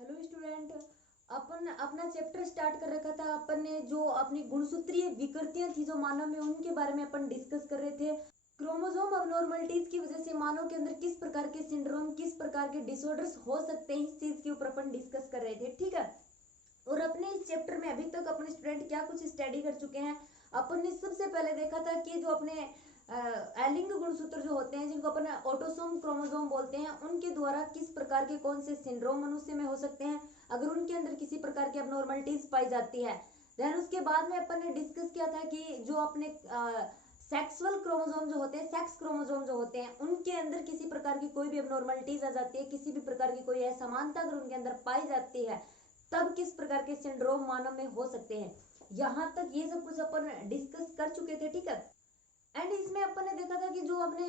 Hello student. अपन अपना chapter start कर रखा था। अपन ने जो अपनी गुणसूत्रीय विकृतियां थी जो मानव में, उनके बारे में अपन डिस्कस कर रहे थे। क्रोमोसोम अबनॉर्मलिटीज की वजह से मानव के अंदर किस प्रकार के सिंड्रोम, किस प्रकार के डिसऑर्डर्स हो सकते हैं, इस चीज के ऊपर अपन डिस्कस कर रहे थे। ठीक है। और अपने इस चैप्टर में अभी तक अपने स्टूडेंट क्या कुछ स्टडी कर चुके हैं। अपन ने सबसे पहले देखा था कि जो अपने एलिंग गुणसूत्र जो होते हैं, जिनको अपन ऑटोसोम क्रोमोसोम बोलते हैं, उनके द्वारा किस प्रकार के कौन से सिंड्रोम मनुष्य में हो सकते हैं अगर उनके अंदर किसी प्रकार की अबनॉर्मलिटीज पाई जाती है। देन उसके बाद में अपन ने डिस्कस किया था कि जो अपने सेक्सुअल क्रोमोसोम जो होते हैं, सेक्स क्रोमोसोम जो होते हैं, उनके अंदर किसी प्रकार की कोई भी अबनॉर्मलिटीज आ जाती है, किसी भी प्रकार की कोई असमानता अगर उनके अंदर पाई जाती है, तब किस प्रकार के सिंड्रोम मानव में हो सकते हैं। यहाँ तक ये सब कुछ अपन डिस्कस कर चुके थे। ठीक है। एंड इसमें अपन ने देखा था कि जो अपने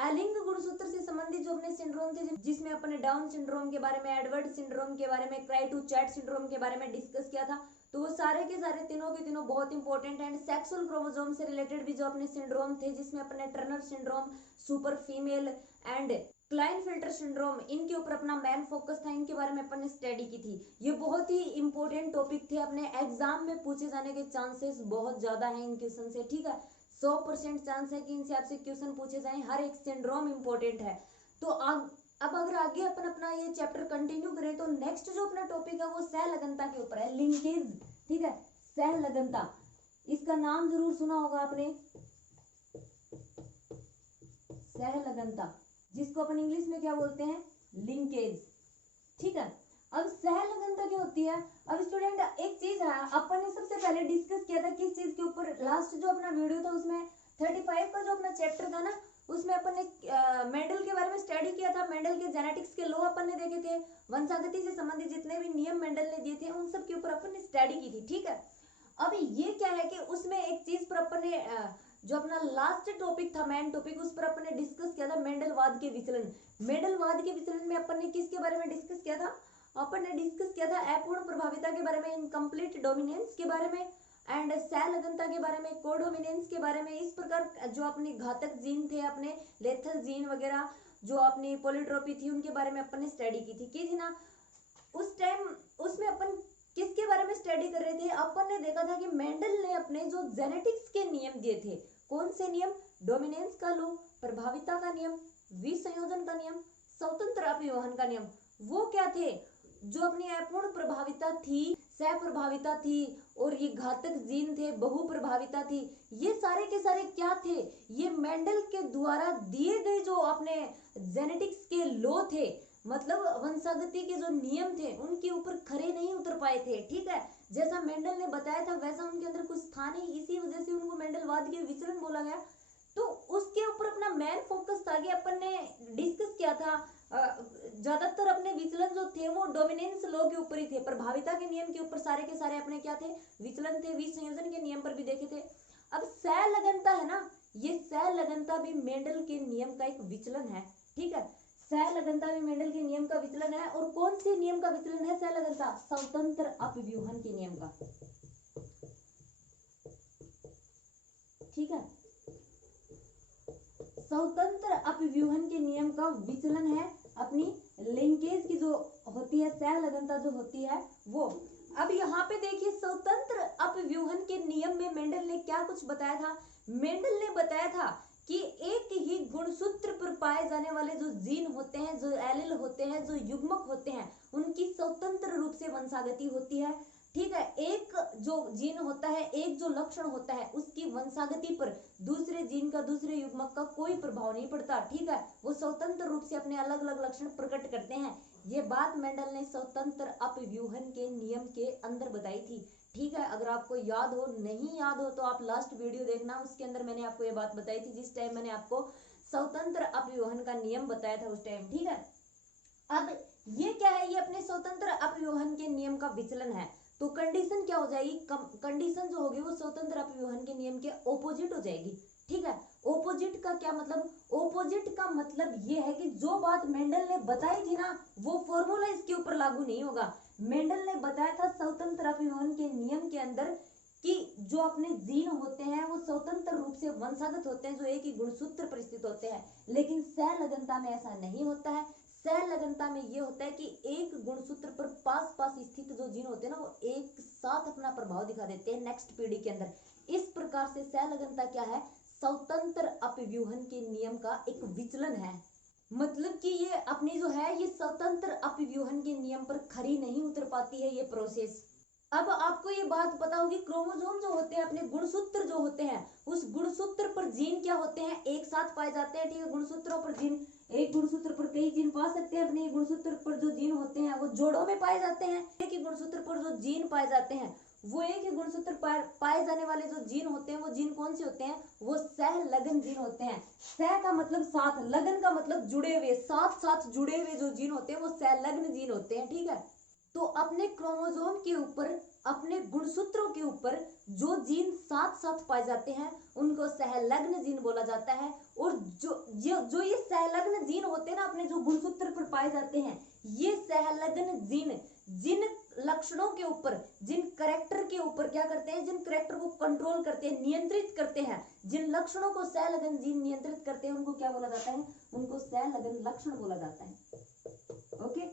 एलिंग गुणसूत्र से संबंधित जो अपने सिंड्रोम थे, जिसमें अपन ने डाउन सिंड्रोम के बारे में, एडवर्ड सिंड्रोम के बारे में, क्राई टू चैट सिंड्रोम के बारे में डिस्कस किया था। तो वो सारे के सारे तीनों के तीनों बहुत इंपॉर्टेंट एंड सेक्सुअल क्रोमोसोम से रिलेटेड भी जो अपने सिंड्रोम थे, जिसमें अपने Turner syndrome, super female and Klinefelter syndrome, इनके ऊपर अपना मेन फोकस था। इनके बारे में अपन ने स्टडी की थी। ये बहुत ही इंपॉर्टेंट टॉपिक थे। अपने एग्जाम में पूछे जाने के चांसेस बहुत ज्यादा हैं इन क्वेश्चन से। ठीक है। 100% चांस है कि इनसे आपसे क्वेश्चन पूछे जाएं। हर एक सिंड्रोम इंपॉर्टेंट है। तो अब अगर आगे अपन अपना ये चैप्टर कंटिन्यू करें तो नेक्स्ट जो अपना टॉपिक है वो सहलगनता के ऊपर है, लिंकेज। ठीक है। सहलगनता, इसका नाम जरूर सुना होगा आपने, सहलगनता, जिसको अपन इंग्लिश में क्या बोलते हैं, लिंकेज। ठीक है। अब सहलगनता क्या होती है। अब स्टूडेंट एक चीज है, अपन ने सबसे पहले डिस्कस किया था किस चीज के ऊपर, लास्ट जो अपना वीडियो था उसमें 35 का जो अपना चैप्टर था ना, उसमें अपन ने मेंडल के बारे में स्टडी किया था। मेंडल के जेनेटिक्स के लॉ अपन ने देखे थे, वंशागति से संबंधित जितने भी नियम मेंडल ने दिए थे उन सब के ऊपर अपन ने स्टडी की थी। ठीक है। अब ये क्या है कि उसमें एक चीज पर अपन ने जो अपना लास्ट टॉपिक था, मेन टॉपिक, उस पर अपन ने डिस्कस किया था मेंडलवाद के विचलन। मेंडलवाद के विचलन में अपन ने किसके बारे में डिस्कस किया था, अपन ने डिस्कस किया था अपूर्ण प्रभाविता के बारे में, इनकम्प्लीट डोमिनेंस के बारे में, एंड सहलगनता के बारे में, कोडोमिनेंस के बारे में। इस प्रकार जो अपने घातक जीन थे, अपने लेथल जीन वगैरह, जो अपनी पोलिट्रोपी थी, उनके बारे में अपन ने स्टडी की थी ना। उस टाइम उसमें अपन किसके बारे में स्टडी कर रहे थे, अपन ने देखा था कि मेंडल ने अपने जो जेनेटिक्स के नियम दिए थे, कौन से नियम, डोमिनेंस का लॉ, प्रभाविता का नियम, विसंयोजन का नियम, स्वतंत्र अपव्यूहन का नियम, वो क्या थे, जो अपनी अपूर्ण प्रभाविता थी, सहप्रभाविता थी, और ये घातक जीन थे, बहुप्रभाविता थी, ये सारे के सारे क्या थे, ये मेंडल के द्वारा दिए गए जो अपने जेनेटिक्स के लॉ थे, मतलब वंशागति के जो नियम थे, उनके ऊपर खरे नहीं उतर पाए थे। ठीक है। जैसा मेंडल ने बताया था वैसा उनके अंदर कुछ था नहीं, इसी वजह से उनको मेंडलवाद के विचलन बोला गया। तो उसके ऊपर अपना मेन फोकस था कि अपन ने डिस्कस किया था। ज्यादातर अपने विचलन जो थे वो डोमिनेंस लॉ के ऊपर ही थे, प्रभाविता के नियम के ऊपर सारे के सारे अपने क्या थे, विचलन थे। विसंयोजन के नियम पर भी देखे थे। अब सहलगनता है ना, ये सहलगनता भी मेंडल के नियम का एक विचलन है। ठीक है। सहलगनता भी मेंडल के नियम का विचलन है। और कौन से नियम का विचलन है सहलगनता, स्वतंत्र अपव्यूहन के नियम का। ठीक है। स्वतंत्र अपव्यूहन के नियम का विचलन है अपनी लिंकेज की जो होती है, सहलगनता जो होती है वो। अब यहाँ पे देखिए, स्वतंत्र अपव्यूहन के नियम में मेंडल ने क्या कुछ बताया था। मेंडल ने बताया था कि एक ही गुणसूत्र पर पाए जाने वाले जो जीन होते हैं, जो एलिल होते हैं, जो युग्मक होते हैं, उनकी स्वतंत्र रूप से वंशागति होती है। ठीक है। एक जो जीन होता है, एक जो लक्षण होता है, उसकी वंशागति पर दूसरे जीन का, दूसरे युग्मक का कोई प्रभाव नहीं पड़ता। ठीक है। वो स्वतंत्र रूप से अपने अलग अलग लक्षण प्रकट करते हैं। ये बात मेंडल ने स्वतंत्र अपव्यूहन के नियम के अंदर बताई थी। ठीक है। अगर आपको याद हो, नहीं याद हो तो आप लास्ट वीडियो देखना, उसके अंदर मैंने आपको ये बात बताई थी, जिस टाइम मैंने आपको स्वतंत्र अपव्यूहन का नियम बताया था उस टाइम। ठीक है। अब ये क्या है, ये अपने स्वतंत्र अपव्यूहन के नियम का विचलन है। तो कंडीशन क्या हो जाएगी, कंडीशन जो होगी वो स्वतंत्र अपव्यूहन के नियम के ऑपोजिट हो जाएगी। ठीक है। ऑपोजिट का क्या मतलब, ऑपोजिट का मतलब ये है कि जो बात मेंडल ने बताई थी ना, वो फॉर्मूला इसके ऊपर लागू नहीं होगा। मेंडल ने बताया था स्वतंत्र अपव्यूहन के नियम के अंदर कि जो अपने जीन होते हैं वो स्वतंत्र रूप से वंशागत होते हैं, जो एक ही गुणसूत्र पर स्थित होते हैं। लेकिन सहलगनता में ऐसा नहीं होता है। सहलगनता में ये होता है कि एक गुणसूत्र पर पास पास स्थित जो जीन होते हैं ना वो एक साथ अपना प्रभाव दिखा देते हैं नेक्स्ट पीढ़ी के अंदर। इस प्रकार से सहलगनता क्या है, स्वतंत्र अपव्यूहन के नियम का एक विचलन है। मतलब कि ये अपनी जो है ये स्वतंत्र अपव्यूहन के नियम पर खरी नहीं उतर पाती है ये प्रोसेस। अब आपको ये बात पता होगी, क्रोमोसोम जो होते हैं अपने गुणसूत्र जो होते हैं उस गुणसूत्र पर जीन क्या होते हैं, एक साथ पाए जाते हैं। ठीक है, गुणसूत्रों पर जीन, एक गुणसूत्र पर कई जीन पा सकते हैं। अपने गुणसूत्र पर जो जीन होते हैं वो जोड़ों में पाए जाते हैं। एक ही गुणसूत्र पर जो जीन पाए जाते हैं वो एक ही गुणसूत्र पाए जाने वाले जो जीन होते हैं वो जीन कौन से होते हैं, वो सहलगन जीन होते हैं। सह का मतलब साथ, लगन का मतलब जुड़े हुए, साथ साथ जुड़े हुए जो जीन होते हैं वो सहलग्न जीन होते हैं। ठीक है, तो अपने क्रोमोसोम के ऊपर, अपने गुणसूत्रों के ऊपर जो जीन साथ साथ पाए जाते हैं उनको सहलग्न जीन बोला जाता है। और जो ये सहलग्न जीन होते हैं ना अपने जो गुणसूत्र पर पाए जाते हैं, ये सहलग्न जीन जिन लक्षणों के ऊपर, जिन करेक्टर के ऊपर क्या करते हैं, जिन करेक्टर को कंट्रोल करते हैं, नियंत्रित करते हैं, जिन लक्षणों को सहलग्न जीन नियंत्रित करते हैं उनको क्या बोला जाता है, उनको सहलग्न लक्षण बोला जाता है। ओके,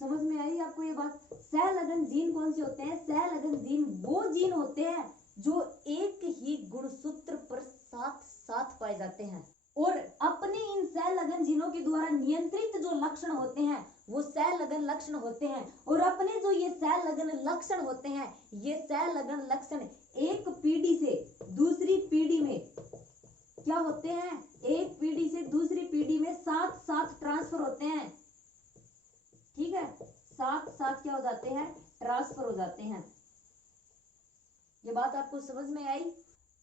समझ में आई आपको ये बात। सहलगन जीन कौन से होते हैं, सहलगन जीन वो जीन होते हैं जो एक ही गुणसूत्र पर साथ साथ पाए जाते हैं और अपने इन सहलगन जीनों के द्वारा नियंत्रित जो लक्षण होते हैं वो सहलगन लक्षण होते हैं। और अपने जो ये सहलगन लक्षण होते हैं, ये सहलगन लक्षण एक पीढ़ी से दूसरी पीढ़ी में क्या होते हैं, एक पीढ़ी से दूसरी पीढ़ी में साथ साथ ट्रांसफर होते हैं। ठीक है, साथ साथ क्या हो जाते हैं, ट्रांसफर हो जाते हैं। ये बात आपको समझ में आई।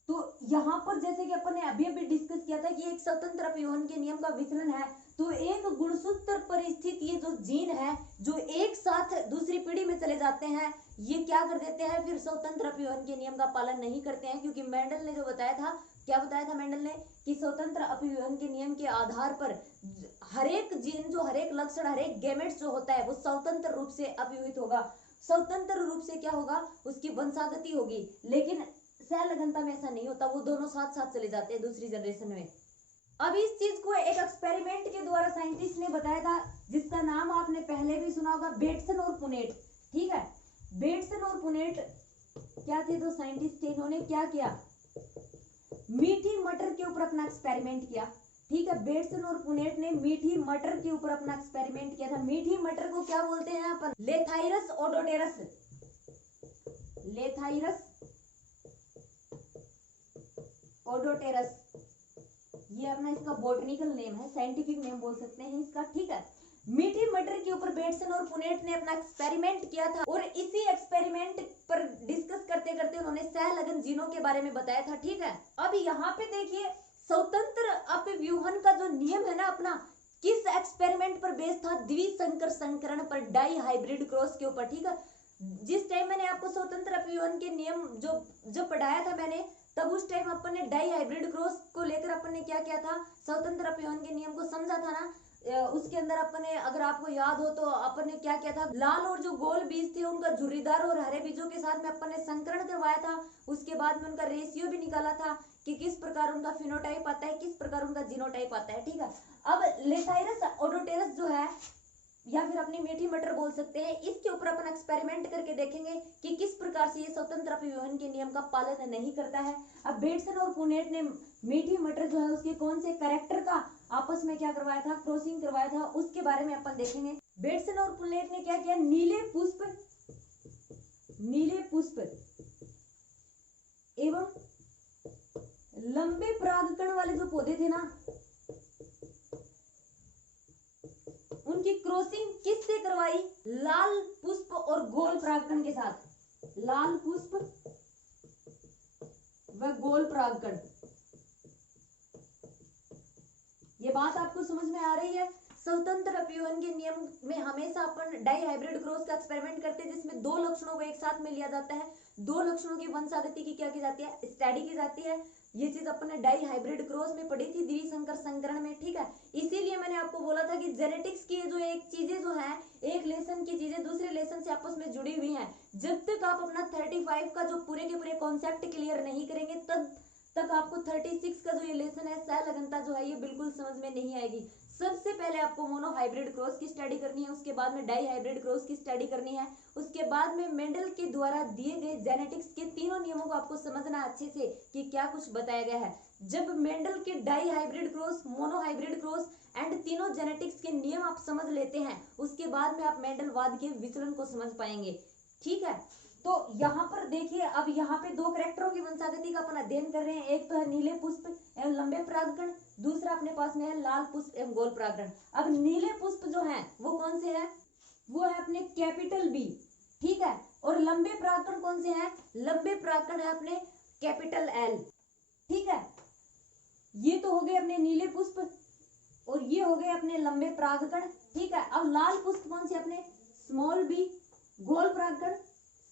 तो यहाँ पर जैसे कि अपन ने अभी अभी डिस्कस किया था कि एक स्वतंत्र अपव्यूहन के नियम का विचलन है, तो एक गुणसूत्र पर स्थित ये जो जीन है जो एक साथ दूसरी पीढ़ी में चले जाते हैं, ये क्या कर देते हैं, फिर स्वतंत्र अपव्यूहन के नियम का पालन नहीं करते हैं। क्योंकि मेंडल ने जो बताया था, क्या बताया था मेंडल ने, कि स्वतंत्र अपव्यूहन के नियम के आधार पर हरेक जीन जो, हरेक लक्षण, हरेक गैमेट्स जो होता है वो स्वतंत्र रूप से अपव्यूहित होगा, स्वतंत्र रूप से क्या होगा, उसकी वंशागति होगी। लेकिन सहलगनता में ऐसा नहीं होता, वो दोनों साथ साथ चले जाते हैं दूसरी जनरेशन में। अब इस चीज को एक एक्सपेरिमेंट के द्वारा साइंटिस्ट ने बताया था जिसका नाम आपने पहले भी सुना होगा, बेटसन और पुनेट। ठीक है, बेटसन और पुनेट क्या थे, दो साइंटिस्ट थे। इन्होंने क्या किया, मीठी मटर के ऊपर अपना एक्सपेरिमेंट किया। ठीक है, बेटसन और पुनेट ने मीठी मटर के ऊपर अपना एक्सपेरिमेंट किया था। मीठी मटर को क्या बोलते हैं अपन, लेथाइरस ओडोटेरस, लेथाइरस ओडोटेरस, ये अपना इसका बॉटनिकल नेम है, साइंटिफिक नेम बोल सकते हैं इसका। ठीक है, मीठी मटर के ऊपर बेटसन और पुनेट ने अपना एक्सपेरिमेंट किया था और इसी एक्सपेरिमेंट पर डिस्कस करते करते उन्होंने सहलगन जीनों के बारे में बताया था। ठीक है, अब यहाँ पे देखिए स्वतंत्र अपव्यूहन का जो नियम है ना अपना, किस एक्सपेरिमेंट पर बेस्ड था, द्विसंकर संकरण पर, डाई हाइब्रिड क्रॉस के ऊपर। ठीक है, जिस टाइम मैंने आपको स्वतंत्र अपव्यूहन के नियम जो पढ़ाया था मैंने, तब उस टाइम अपन ने डाई हाइब्रिड क्रॉस को लेकर अपन ने क्या किया था, स्वतंत्र अपव्यूहन के नियम को समझा था ना। उसके अंदर अपन ने, अगर आपको याद हो तो अपन ने क्या किया था, लाल और जो गोल बीज थे उनका झुर्रीदार और हरे बीजों के साथ में अपन ने संकरण करवाया था। उसके बाद में उनका रेशियो भी निकाला था कि किस प्रकार उनका फिनोटाइप आता है, किस प्रकार उनका जीनोटाइप आता है। ठीक है, अब लेथाइरस ओडोटेरस जो है, या फिर अपनी मीठी मटर बोल सकते हैं, इसके ऊपर अपन एक्सपेरिमेंट करके देखेंगे कि किस प्रकार से ये स्वतंत्र अपव्यूहन के नियम का पालन नहीं करता है। अब बेटसन और पुनेट ने मीठी मटर जो है उसके कौन से कैरेक्टर का आपस में क्या करवाया था, क्रॉसिंग करवाया था, उसके बारे में अपन देखेंगे। बेटसन और पुनेट ने क्या किया, नीले पुष्प एवं लंबे परागकण वाले जो पौधे थे ना, उनकी क्रॉसिंग किससे करवाई, लाल पुष्प और गोल परागकण के साथ, लाल पुष्प व गोल परागकण। ये बात आपको समझ में आ रही है। स्वतंत्र अपव्यूहन के नियम में हमेशा अपन डाई हाइब्रिड क्रॉस का एक्सपेरिमेंट करते हैं जिसमें दो लक्षणों को एक साथ में लिया जाता है, दो लक्षणों की वंशागति की क्या की जाती है, स्टडी की जाती है। ये चीज अपन ने डाई हाइब्रिड क्रॉस में पढ़ी थी, द्विसंकर संकरण में। ठीक है, इसीलिए मैंने आपको बोला था कि जेनेटिक्स की जो एक चीजें जो है, एक लेसन की चीजें दूसरे लेसन से आपस में जुड़ी हुई हैं। जब तक आप अपना 35 का जो पूरे के पूरे कॉन्सेप्ट क्लियर नहीं करेंगे तक आपको 36 का जो ये लेसन है सहलगनता जो है ये बिल्कुल समझ में नहीं आएगी। सबसे पहले आपको मोनो हाइब्रिड क्रॉस की स्टडी करनी है, उसके बाद में डाई हाइब्रिड क्रॉस की स्टडी करनी है, उसके बाद में मेंडल के द्वारा दिए गए जेनेटिक्स के तीनों नियमों को आपको समझना अच्छे से कि क्या कुछ बताया गया है। जब मेंडल के dihybrid cross, monohybrid cross and तीनों जेनेटिक्स के नियम आप समझ लेते हैं, उसके बाद में आप मेंडलवाद के विचलन को समझ पाएंगे। ठीक है, तो यहाँ पर देखिए, अब यहाँ पे दो कैरेक्टरों की वंशागति का अपन अध्ययन कर रहे हैं। एक तो है नीले पुष्प एवं लंबे परागकण, दूसरा अपने पास में है लाल पुष्प एवं गोल परागकण। अब नीले पुष्प जो है वो कौन से है, वो है अपने कैपिटल बी। ठीक है, और लंबे परागकण कौन से हैं, लंबे परागकण है अपने कैपिटल एल। ठीक है, ये तो हो गए अपने नीले पुष्प और ये हो गए अपने लंबे परागकण। ठीक है, अब लाल पुष्प कौन से अपने स्मॉल बी, गोल परागकण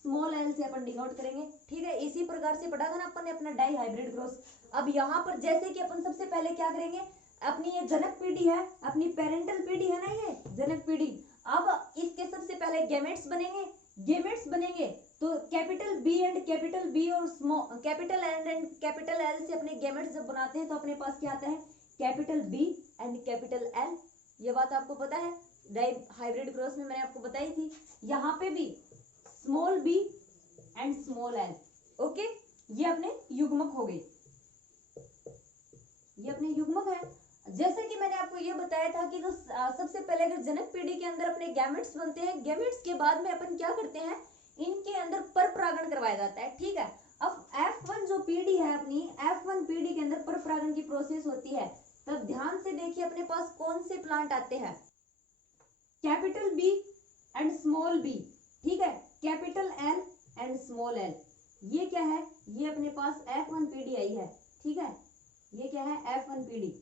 स्मॉल एल से अपन डिनोट करेंगे। ठीक है, इसी प्रकार से पढ़ा था ना अपन ने अपना डाई हाइब्रिड क्रॉस। अब यहाँ पर जैसे कि अपन सबसे पहले क्या करेंगे, अपनी ये जनक पीढ़ी है, अपनी पेरेंटल पीढ़ी है ना, ये जनक पीढ़ी। अब इसके सबसे पहले गैमेट्स बनेंगे, गैमेट्स बनेंगे तो capital B and capital B और small capital and capital L से अपने गैमेट्स जब बनाते हैं तो अपने पास क्या आता है, capital B and capital L. ये बात आपको पता है, डाई हाइब्रिड क्रॉस में मैंने आपको बताई थी। यहाँ पे भी small B and small L. Okay, ये अपने युग्मक हो गए, ये अपने युग्मक है। जैसे कि मैंने आपको ये बताया था कि जो सबसे पहले अगर जनक पीढ़ी के अंदर अपने गैमेट्स बनते हैं, गैमेट्स के बाद में अपन क्या करते हैं, इनके अंदर पर परागण करवाया जाता है। ठीक है, अब F1 जो पीढ़ी है अपनी, F1 पीढ़ी के अंदर पर परागण की प्रोसेस होती है। तब ध्यान से देखिए अपने पास कौन से प्लांट आते हैं, capital B and small B. ठीक है, capital L and small L. ये क्या है, ये अपने पास F1 पीढ़ी आई है। ठीक है, ये क्या है, F1 पीढ़ी।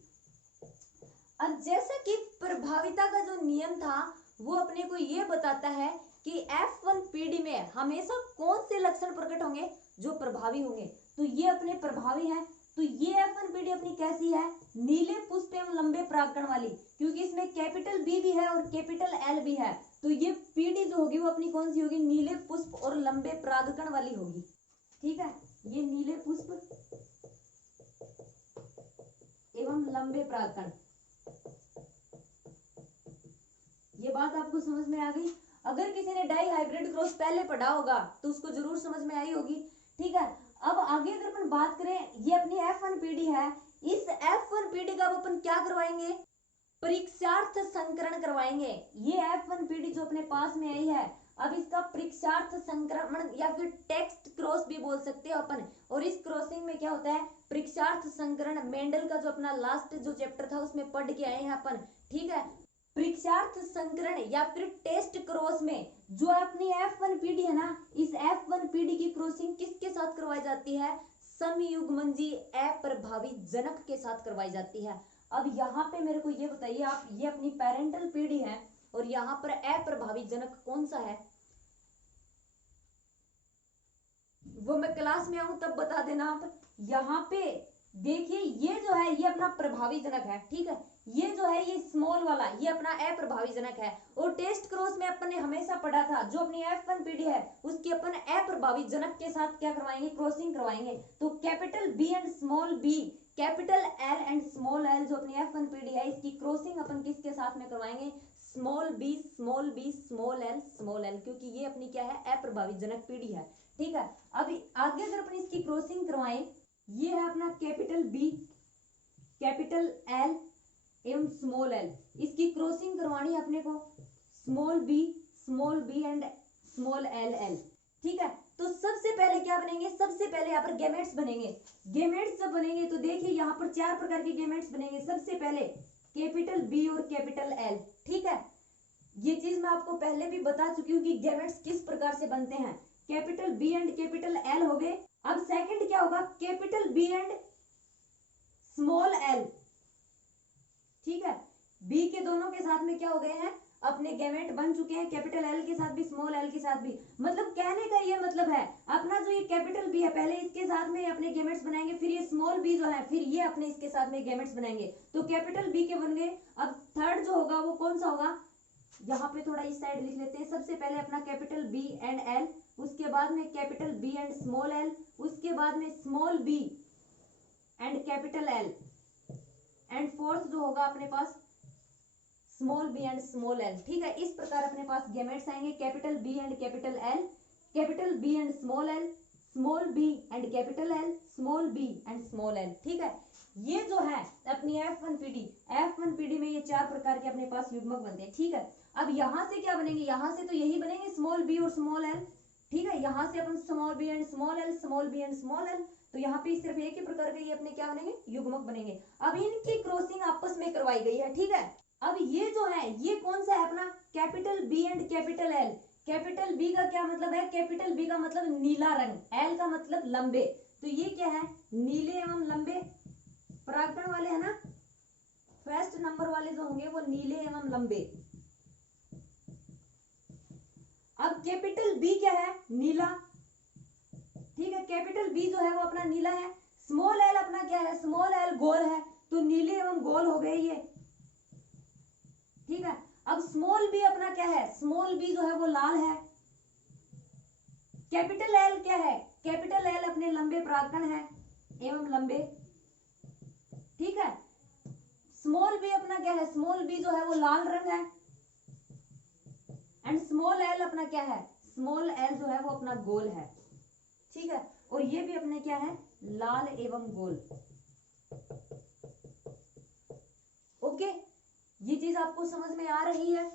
अब जैसा कि प्रभाविता का जो नियम था वो अपने को ये बताता है कि F1 पीढ़ी में हमेशा कौन से लक्षण प्रकट होंगे, जो प्रभावी होंगे। तो ये अपने प्रभावी हैं। तो ये F1 पीढ़ी अपनी कैसी है, नीले पुष्प एवं लंबे परागकण वाली, क्योंकि इसमें कैपिटल बी भी है और कैपिटल एल भी है। तो ये पीढ़ी जो होगी वो अपनी कौन सी होगी, नीले पुष्प और लंबे परागकण वाली होगी। ठीक है, ये नीले पुष्प एवं लंबे परागकण, ये बात आपको समझ में आ गई। अगर किसी ने डाई हाइब्रिड क्रॉस पहले पढ़ा होगा तो उसको जरूर समझ में आई होगी। ठीक है, अब आगे अगर अपन बात करें, ये अपनी F1 पीढ़ी है। इस F1 पीढ़ी का अपन क्या करवाएंगे, परीक्षार्थ संकरण करवाएंगे। ये F1 पीढ़ी जो अपने पास में आई है, अब इसका परीक्षार्थ संक्रमण या फिर टेक्स्ट क्रॉस भी बोल सकते हो अपन। और इस क्रॉसिंग में क्या होता है, परीक्षार्थ संकरण, मेंडल का जो अपना लास्ट जो चैप्टर था उसमें पढ़ के आए हैं अपन। ठीक है, परीक्षार्थ संकरण या फिर टेस्ट क्रॉस में जो अपनी F1 पीढ़ी है ना, इस F1 पीढ़ी की क्रॉसिंग किसके साथ करवाई जाती है, समयुग्मनजी अप्रभावी जनक के साथ करवाई जाती है। अब यहाँ पे मेरे को ये बताइए आप, ये अपनी पेरेंटल पीढ़ी है और यहाँ पर अप्रभावी जनक कौन सा है, वो मैं क्लास में आऊं तब बता देना आप। यहाँ पे देखिए, ये जो है ये अपना प्रभावी जनक है। ठीक है, ये जो है ये स्मॉल वाला ये अपना अप्रभावी जनक है। और टेस्ट क्रॉस में अपन ने हमेशा पढ़ा था जो अपनी F1 पीढ़ी है उसकी अपन अप्रभावी जनक के साथ क्या करवाएंगे, क्रॉसिंग करवाएंगे। तो capital B and small B, capital L and small L जो अपनी F1 पीढ़ी है, इसकी क्रॉसिंग अपन किसके साथ में करवाएंगे, small B small B small L, क्योंकि ये अपनी क्या है, अप्रभावी जनक पीढ़ी है। ठीक है, अब आगे अगर अपन इसकी क्रॉसिंग करवाएं, ये है अपना कैपिटल बी, कैपिटल एल एवं स्मॉल एल, इसकी क्रॉसिंग करवानी है अपने को, small B and small L L. ठीक है, तो सबसे पहले क्या बनेंगे, सबसे पहले यहाँ पर गैमेट्स बनेंगे। गैमेट्स जब बनेंगे तो देखिए यहाँ पर 4 प्रकार के गैमेट्स बनेंगे। सबसे पहले कैपिटल बी और कैपिटल एल। ठीक है, ये चीज मैं आपको पहले भी बता चुकी हूँ कि गैमेट्स किस प्रकार से बनते हैं। Capital B and capital L हो गए। अब सेकंड क्या होगा, capital B and small L. ठीक है, बी के दोनों के साथ में क्या हो गए हैं, अपने गैमेट बन चुके हैं, कैपिटल एल के साथ भी स्मॉल एल के साथ भी। मतलब कहने का ये मतलब है, अपना जो ये कैपिटल बी है पहले इसके साथ में अपने गैमेट्स बनाएंगे, फिर ये स्मॉल बी जो है फिर ये अपने इसके साथ में गैमेट्स बनाएंगे। तो कैपिटल बी के बन गए। अब थर्ड जो होगा वो कौन सा होगा, यहाँ पे थोड़ा इस साइड लिख लेते हैं। सबसे पहले अपना कैपिटल बी एंड एल, उसके बाद में capital B and small L, उसके बाद में small B and capital L, and fourth जो होगा अपने पास small B and small L. ठीक है, इस प्रकार अपने पास गैमेट्स आएंगे, capital B and capital L, capital B and small L, small B and capital L, small B and small L. ठीक है, ये जो है अपनी F1PD में ये 4 प्रकार के अपने पास युग्मक बनते हैं। ठीक है, अब यहां से क्या बनेंगे, यहां से तो यही बनेंगे स्मॉल बी और स्मॉल एल। ठीक है, यहां से अपन small B and small L, small B and small L, तो यहाँ पे सिर्फ एक ही प्रकार के ये अपने क्या बनेंगे, युग्मक बनेंगे। अब इनकी क्रॉसिंग आपस में करवाई गई है। ठीक है, अब ये जो है ये कौन सा है अपना capital B and capital L. Capital B का क्या मतलब है, कैपिटल बी का मतलब नीला रंग, एल का मतलब लंबे, तो ये क्या है, नीले एवं लंबे परागकण वाले है ना, फर्स्ट नंबर वाले जो होंगे वो नीले एवं लंबे। अब कैपिटल बी क्या है, नीला। ठीक है, कैपिटल बी जो है वो अपना नीला है। स्मॉल एल अपना क्या है, स्मॉल एल गोल है, तो नीले एवं गोल हो गए ये। ठीक है, अब स्मॉल बी अपना क्या है, स्मॉल बी जो है वो लाल है। कैपिटल एल क्या है, कैपिटल एल अपने लंबे परागकण है एवं लंबे। ठीक है, स्मॉल बी अपना क्या है, स्मॉल बी जो है वो लाल रंग है, एंड स्मॉल एल अपना क्या है, स्मॉल एल जो है वो अपना गोल है। ठीक है, और ये भी अपने क्या है, लाल एवं गोल। ओके, ये चीज आपको समझ में आ रही है।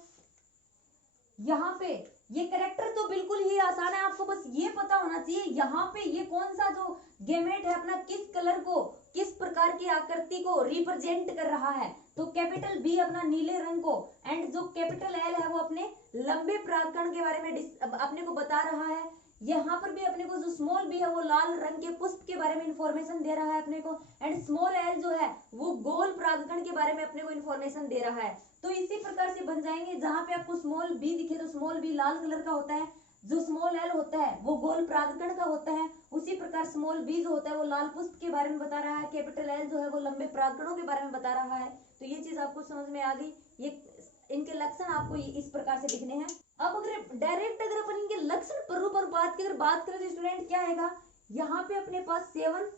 यहाँ पे ये कैरेक्टर तो बिल्कुल ही आसान है, आपको बस ये पता होना चाहिए यहाँ पे ये कौन सा जो गेमेट है अपना किस कलर को, किस प्रकार की आकृति को रिप्रेजेंट कर रहा है। तो कैपिटल बी अपना नीले रंग को, एंड जो कैपिटल एल है वो अपने लंबे परागकण के बारे में अपने को बता रहा है। यहाँ पर भी अपने को जो स्मॉल बी है वो लाल रंग के पुष्प के बारे में इंफॉर्मेशन दे रहा है अपने को, एंड स्मॉल एल जो है वो गोल परागकण के बारे में अपने को इंफॉर्मेशन दे रहा है। तो इसी प्रकार से बन जाएंगे, जहां पे आपको स्मॉल बी दिखे तो स्मॉल बी लाल कलर का होता है, जो स्मॉल एल होता है वो गोल परागकण का होता है, उसी प्रकार स्मॉल बी जो होता है वो लाल पुष्प के बारे में बता रहा है, कैपिटल एल जो है वो लंबे परागकणों के बारे में बता रहा है। तो ये चीज आपको समझ में आ गई, ये इनके लक्षण आपको इस प्रकार से दिखने हैं। अब अगर डायरेक्ट अगर अपन इनके लक्षण प्ररूप अनुपात की अगर बात करें तो स्टूडेंट क्या आएगा, यहाँ पे अपने पास 7:1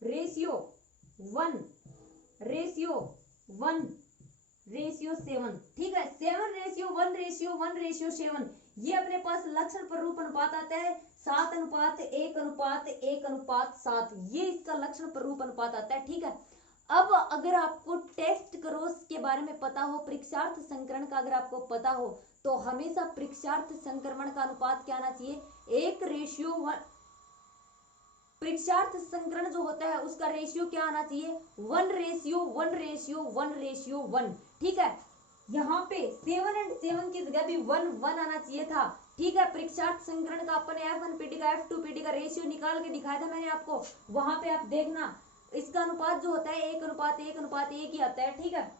रेशियो 7। ठीक है, 7:1:1:7 ये अपने पास लक्षण प्ररूप अनुपात आता है। 7:1:1:7 ये इसका लक्षण प्ररूप अनुपात आता है। ठीक है, अब अगर आपको टेस्ट क्रॉस के बारे में पता हो, परीक्षार्थ संकरण का अगर आपको पता हो, तो हमेशा परीक्षार्थ संक्रमण का अनुपात क्या आना चाहिए, 1:1। परीक्षार्थ संकरण जो होता है उसका रेशियो क्या आना चाहिए, 1:1:1:1:1। ठीक है, यहाँ पे 7 और 7 की जगह भी 1:1 आना चाहिए था। ठीक है, परीक्षार्थ संकरण का अपन F1PD का F2PD का रेशियो निकाल के दिखाया था मैंने आपको, वहां पे आप देखना इसका अनुपात जो होता है 1:1:1:1 ही आता है। ठीक है,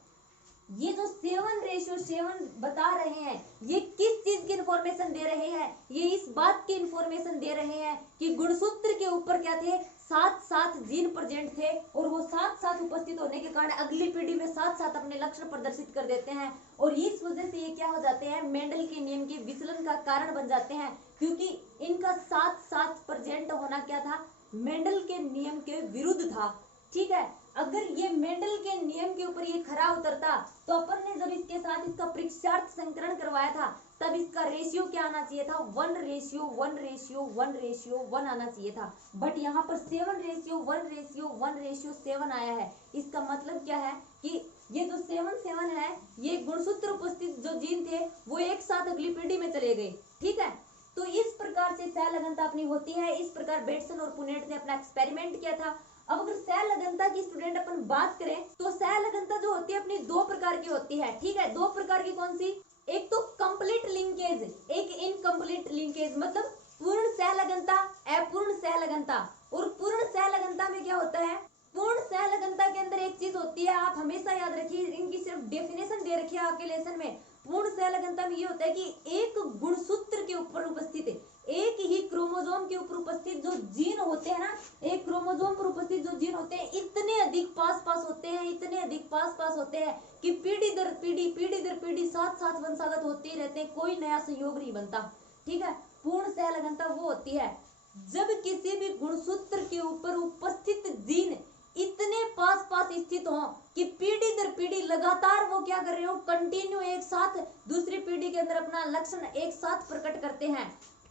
ये जो 7:7 बता रहे हैं ये किस चीज की इंफॉर्मेशन दे रहे हैं, ये इस बात की इंफॉर्मेशन दे रहे हैं कि गुणसूत्र के ऊपर क्या थे, 7 जीन प्रेजेंट थे, और वो 7 उपस्थित होने के कारण अगली पीढ़ी में 7 अपने लक्षण प्रदर्शित कर देते हैं, और इस वजह से ये क्या हो जाते हैं, मेंडल के नियम के विचलन का कारण बन जाते हैं, क्योंकि इनका 7 प्रेजेंट होना क्या था, मेंडल के नियम के विरुद्ध था। ठीक है, अगर ये मेंडल के नियम के ऊपर ये खरा उतरता तो अपन ने जब इसके साथ इसका परीक्षार्थ संकरण करवाया था तब इसका रेशियो क्या आना चाहिए था, 1:1:1:1 आना चाहिए था, बट यहाँ पर 7:1:1:7 आया है। इसका मतलब क्या है कि ये जो 7 है ये गुणसूत्र उपस्थित जो जीन थे वो एक साथ अगली पीढ़ी में चले गए। ठीक है, तो इस प्रकार से सहलगनता अपनी होती है। इस प्रकार बेटसन और पुनेट ने अपना एक्सपेरिमेंट किया था। अब अगर सहलगनता की स्टूडेंट अपन बात करें तो सहलगनता जो होती है अपनी 2 प्रकार की होती है। ठीक है, 2 प्रकार की कौन सी, एक तो कंप्लीट लिंकेज, एक इनकम्प्लीट लिंकेज, मतलब पूर्ण सहलगनता, अपूर्ण सहलगनता। और पूर्ण सहलगनता में क्या होता है, पूर्ण सहलगनता के अंदर एक चीज होती है, आप हमेशा याद रखिए, इनकी सिर्फ डेफिनेशन दे रखी है आपके लेसन में। पूर्ण सहलगनता में ये होता है कि एक गुणसूत्र के ऊपर उपस्थित है, एक ही क्रोमोसोम के ऊपर उपस्थित जो जीन होते हैं ना, एक क्रोमोसोम पर उपस्थित जो जीन होते हैं इतने अधिक पास होते हैं, इतने अधिक पास होते हैं कि पीढ़ी दर पीढ़ी साथ वंशागत होते ही रहते हैं, कोई नया संयोग नहीं बनता। ठीक है, पूर्ण सहलगनता वो होती है। जब किसी भी गुणसूत्र के ऊपर उपस्थित जीन इतने पास पास स्थित हो कि पीढ़ी दर पीढ़ी लगातार वो क्या कर रहे हो, कंटिन्यू एक साथ दूसरी पीढ़ी के अंदर अपना लक्षण एक साथ प्रकट करते हैं,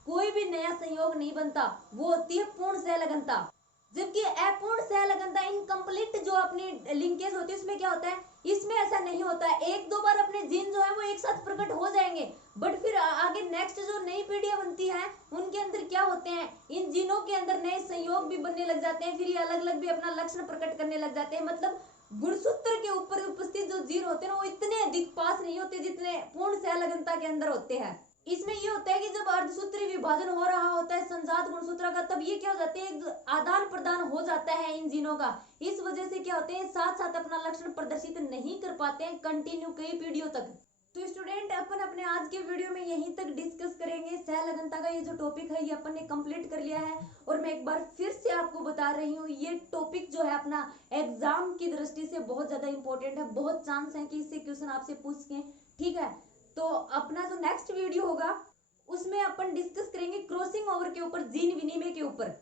कोई भी नया संयोग नहीं बनता, वो होती है पूर्ण सहलगनता। जबकि अपूर्ण सहलगनता, इनकम्प्लीट जो अपनी लिंकेज होती है उसमें क्या होता है, इसमें ऐसा नहीं होता है। एक दो बार अपने जीन जो है वो एक साथ प्रकट हो जाएंगे, बट फिर आगे नेक्स्ट जो नई पीढ़ियां बनती हैं उनके अंदर क्या होते हैं, इन जीनों के अंदर नए संयोग भी बनने लग जाते हैं, फिर ये अलग अलग भी अपना लक्षण प्रकट करने लग जाते हैं। मतलब गुणसूत्र के ऊपर उपस्थित जो जीन होते हैं वो इतने अधिक पास नहीं होते जितने पूर्ण सहलगनता के अंदर होते हैं। इसमें ये होता है कि जब अर्धसूत्री विभाजन हो रहा होता है संजात गुणसूत्र का, तब ये क्या हो जाते हैं, आदान प्रदान हो जाता है इन जीनों का। इस वजह से क्या होते हैं, साथ साथ अपना लक्षण प्रदर्शित नहीं कर पाते हैं कंटिन्यू कई पीढ़ियों तक। तो स्टूडेंट अपन अपने आज के वीडियो में यहीं तक डिस्कस करेंगे। सहलगनता का ये जो टॉपिक है ये अपन ने कंप्लीट कर लिया है, और मैं एक बार फिर से आपको बता रही हूँ ये टॉपिक जो है अपना एग्जाम की दृष्टि से बहुत ज्यादा इंपॉर्टेंट है, बहुत चांस है कि इससे क्वेश्चन आपसे पूछ सकें। ठीक है, तो अपना जो नेक्स्ट वीडियो होगा उसमें अपन डिस्कस करेंगे क्रॉसिंग ओवर के ऊपर, जीन विनिमय के ऊपर।